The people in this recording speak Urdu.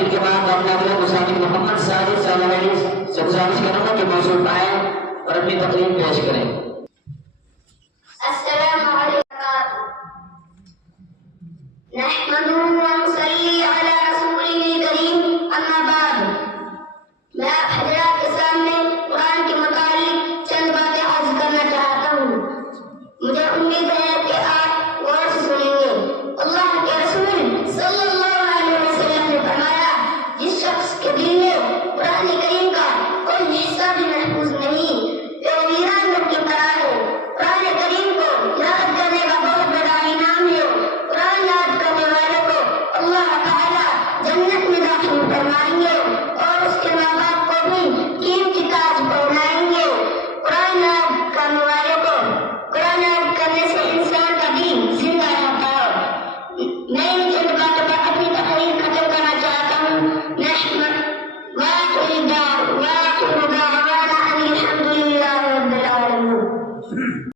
تقریر کے بعد میں اپنے حضرت مصعب محمد ساجد صاحب علیہ سے گزارش کروں گا کہ موضوع پائیں اور اپنی تقریر پیش کریں۔ السلام علیکم نحمدہ ونصلی علی رسولہ الکریم اما بعد۔ میں آپ حضرات کے سامنے قرآن کے متعلق چند باتیں عرض کرنا چاہتا ہوں۔ مجھے امید ہے کہ آپ غور سے سنیں گے۔ اللہ کے رسول صلی اللہ علیہ وسلم نے فرمایا، جس شخص کے دل میں قرآن کریم کا کوئی حصہ بھی محفوظ نہیں، وہ ویران گھر کی طرح ہے۔ قرآن کریم کو یاد کرنے کا بہت بڑا انعام ہے۔ قرآن یاد کرنے والوں کو اللہ تعالیٰ جنت میں داخل فرمائیں گے اور اس کے بعد